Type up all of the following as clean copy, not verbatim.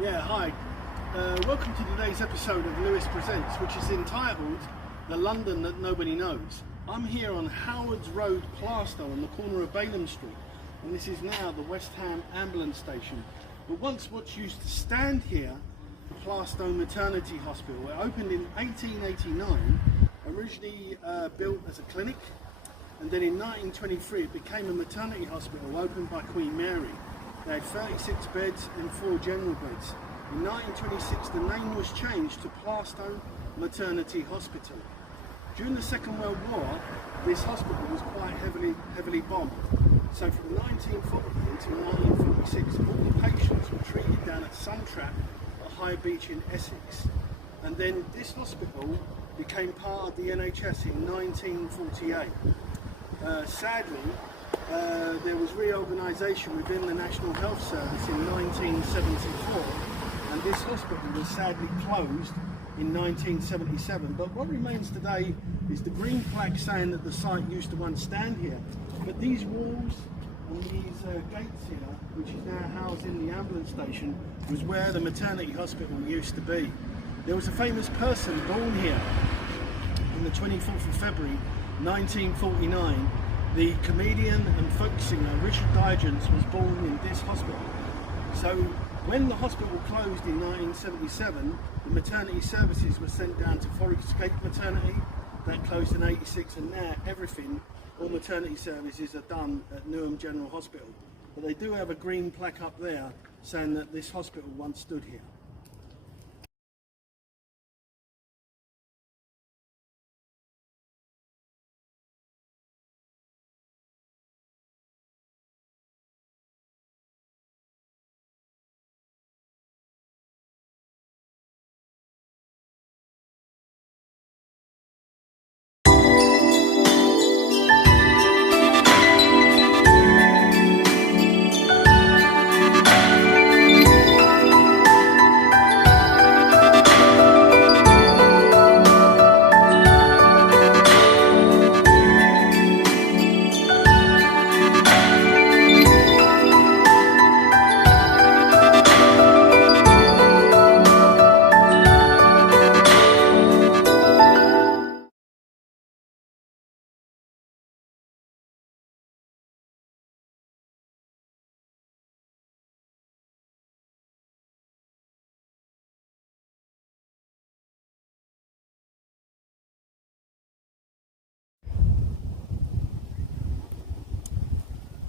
Yeah, hi. Welcome to today's episode of Lewis Presents, which is entitled The London That Nobody Knows. I'm here on Howard's Road, Plaistow, on the corner of Balaam Street, and this is now the West Ham ambulance station. But once what used to stand here, the Plaistow Maternity Hospital. It opened in 1889, originally built as a clinic, and then in 1923 it became a maternity hospital opened by Queen Mary. They had 36 beds and 4 general beds. In 1926 the name was changed to Plaistow Maternity Hospital. During the Second World War this hospital was quite heavily bombed. So from 1940 until 1946 all the patients were treated down at Suntrap at High Beach in Essex. And then this hospital became part of the NHS in 1948. Sadly, there was reorganisation within the National Health Service in 1974, and this hospital was sadly closed in 1977. But what remains today is the green plaque saying that the site used to once stand here. But these walls and these gates here, which is now housed in the ambulance station, was where the maternity hospital used to be. There was a famous person born here on the 24th of February 1949. The comedian and folk singer Richard Digance was born in this hospital. So when the hospital closed in 1977, the maternity services were sent down to Forest Gate Maternity. That closed in 86, and now everything, all maternity services are done at Newham General Hospital. But they do have a green plaque up there saying that this hospital once stood here.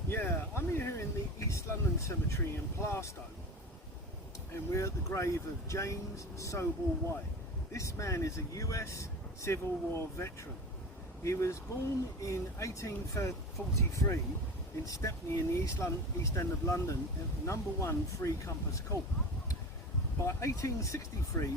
Yeah, I'm here in the East London Cemetery in Plaistow, and we're at the grave of James Schobel White. This man is a US Civil War veteran. He was born in 1843 in Stepney in the East End of London at number 1 Free Compass Court. By 1863,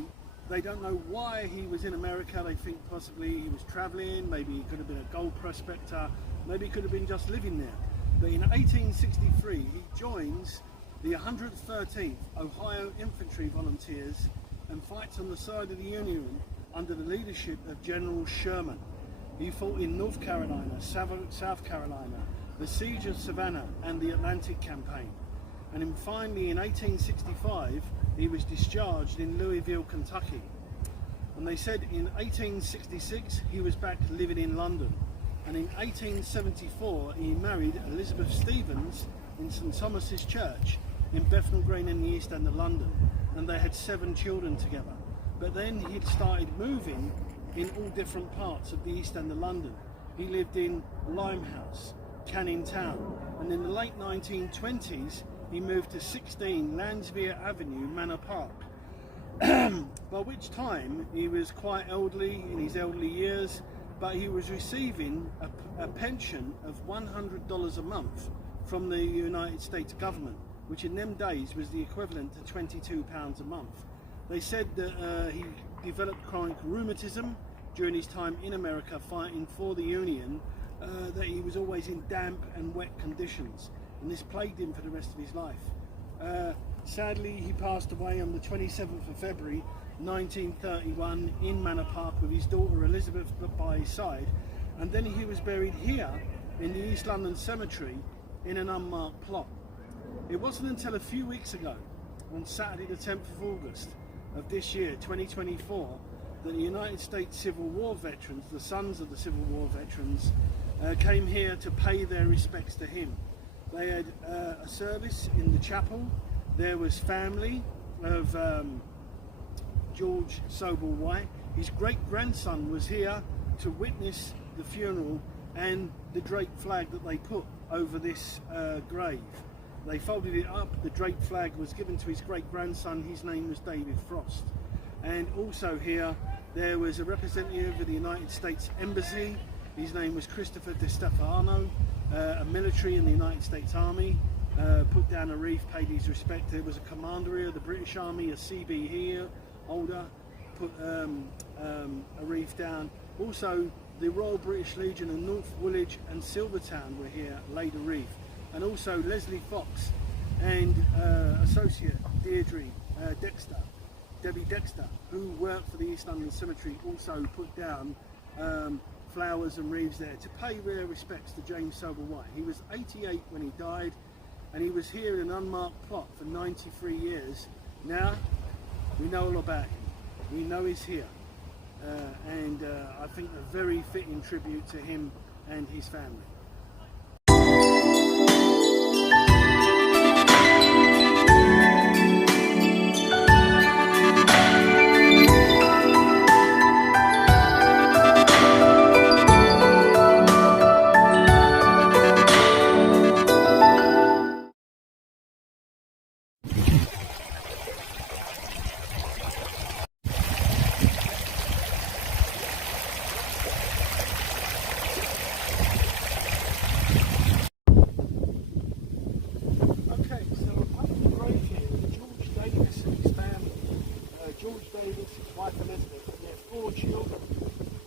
they don't know why he was in America. They think possibly he was travelling, maybe he could have been a gold prospector, maybe he could have been just living there. But in 1863 he joins the 113th Ohio Infantry Volunteers and fights on the side of the Union under the leadership of General Sherman. He fought in North Carolina, South Carolina, the Siege of Savannah and the Atlantic Campaign. And then finally in 1865 he was discharged in Louisville, Kentucky. And they said in 1866 he was back living in London. And in 1874 he married Elizabeth Stevens in St Thomas's Church in Bethnal Green in the East End of London, and they had 7 children together. But then he'd started moving in all different parts of the East End of London. He lived in Limehouse, Canning Town, and in the late 1920s he moved to 16 Landsveer Avenue, Manor Park. By which time he was quite elderly, in his elderly years, but he was receiving a pension of $100 a month from the United States government, which in them days was the equivalent to £22 a month. They said that he developed chronic rheumatism during his time in America fighting for the Union, that he was always in damp and wet conditions, and this plagued him for the rest of his life. Sadly, he passed away on the 27th of February 1931 in Manor Park with his daughter Elizabeth by his side, and then he was buried here in the East London Cemetery in an unmarked plot. It wasn't until a few weeks ago on Saturday the 10th of August of this year, 2024, that the United States Civil War veterans, the sons of the Civil War veterans, came here to pay their respects to him. They had a service in the chapel. There was family of George Schobel White. His great-grandson was here to witness the funeral and the draped flag that they put over this grave. They folded it up. The draped flag was given to his great-grandson. His name was David Frost. And also here, there was a representative of the United States Embassy. His name was Christopher De Stefano, a military in the United States Army. Put down a wreath, paid his respect. There was a commander here of the British Army, a CB here, older, put a wreath down. Also, the Royal British Legion of North Woolwich and Silvertown were here, laid a wreath. And also Leslie Fox and associate Deirdre Debbie Dexter, who worked for the East London Cemetery, also put down flowers and wreaths there to pay their respects to James Schobel White. He was 88 when he died, and he was here in an unmarked plot for 93 years. Now, we know all about him. We know he's here. And I think a very fitting tribute to him and his family.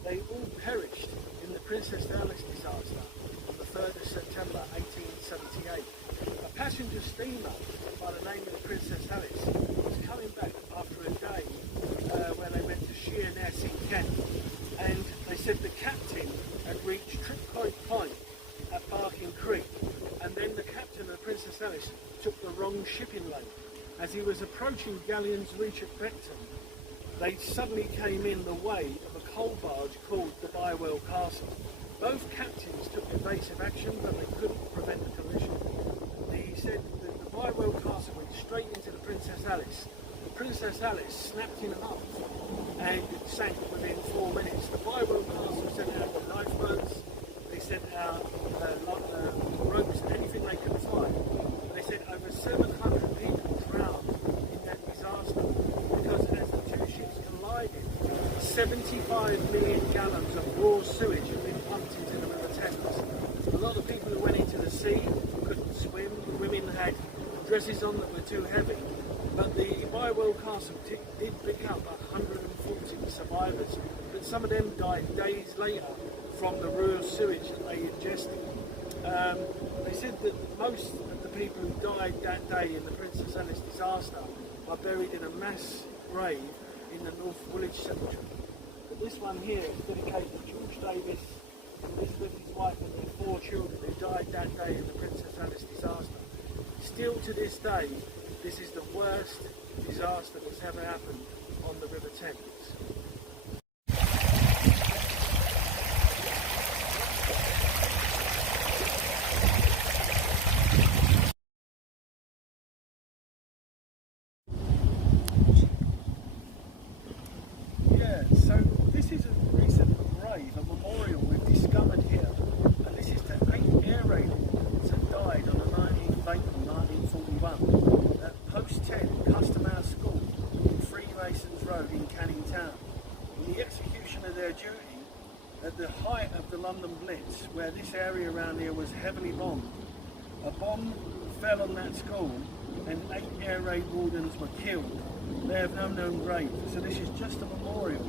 They all perished in the Princess Alice disaster on the 3rd of September 1878. A passenger steamer by the name of the Princess Alice was coming back after a day where they went to Sheerness in Kent, and they said the captain had reached Tripcoy Point at Barking Creek, and then the captain of the Princess Alice took the wrong shipping lane. As he was approaching Galleon's Reach at Beckton, they suddenly came in the way of a coal barge called the Bywell Castle. Both captains took evasive action, but they couldn't prevent the collision. He said that the Bywell Castle went straight into the Princess Alice. The Princess Alice snapped in half and sank within 4 minutes. The Bywell Castle sent out the lifeboats. They sent out ropes, anything they could find. They said over 700 people drowned in that disaster because as the two ships collided, 75 million gallons of raw sewage had been pumped into the River Thames. A lot of people who went into the sea couldn't swim. Women had dresses on that were too heavy. But the Bywell Castle did pick up 140 survivors, but some of them died days later from the raw sewage that they ingested. They said that most of the people who died that day in the Princess Alice disaster are buried in a mass grave in the North Woolwich Cemetery. But this one here is dedicated to George Davis, Elizabeth, his wife, and their 4 children who died that day in the Princess Alice disaster. Still to this day, this is the worst disaster that's ever happened on the River Thames. So this is a recent grave, a memorial we've discovered here, and this is to 8 air raid wardens that died on the 19th of April 1941 at Post 10 Custom House School in Freemasons Road in Canning Town. In the execution of their duty at the height of the London Blitz, where this area around here was heavily bombed, a bomb fell on that school and 8 air raid wardens were killed. They have no known grave, so this is just a memorial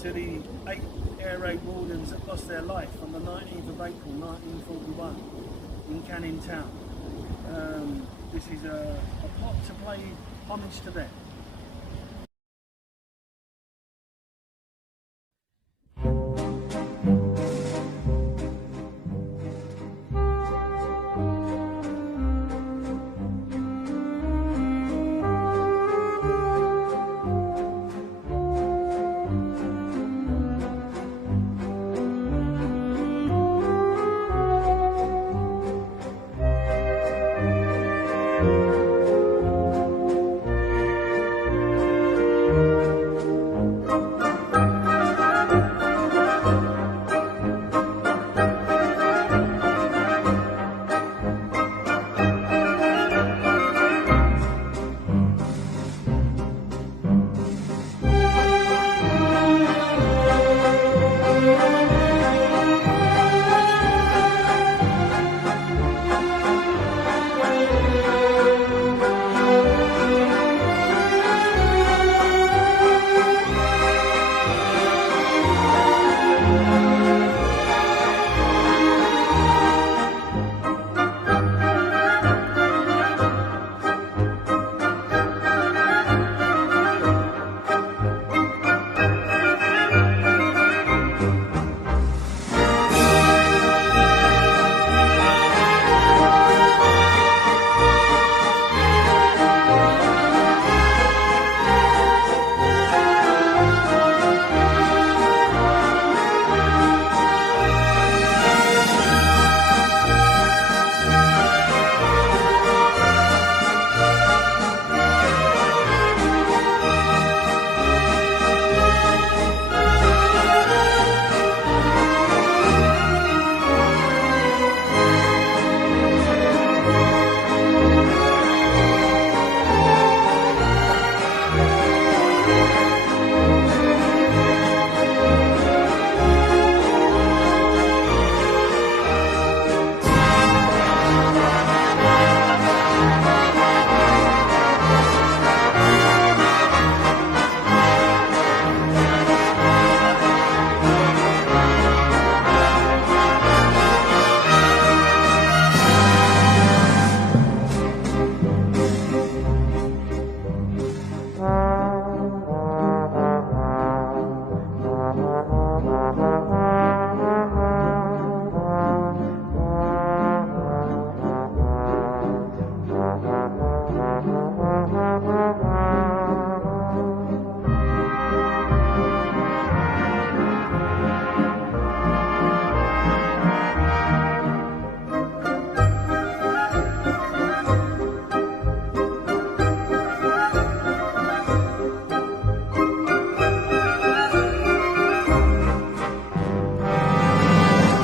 to the 8 air raid wardens that lost their life on the 19th of April 1941 in Canning Town. This is a plot to pay homage to them.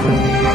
Bye.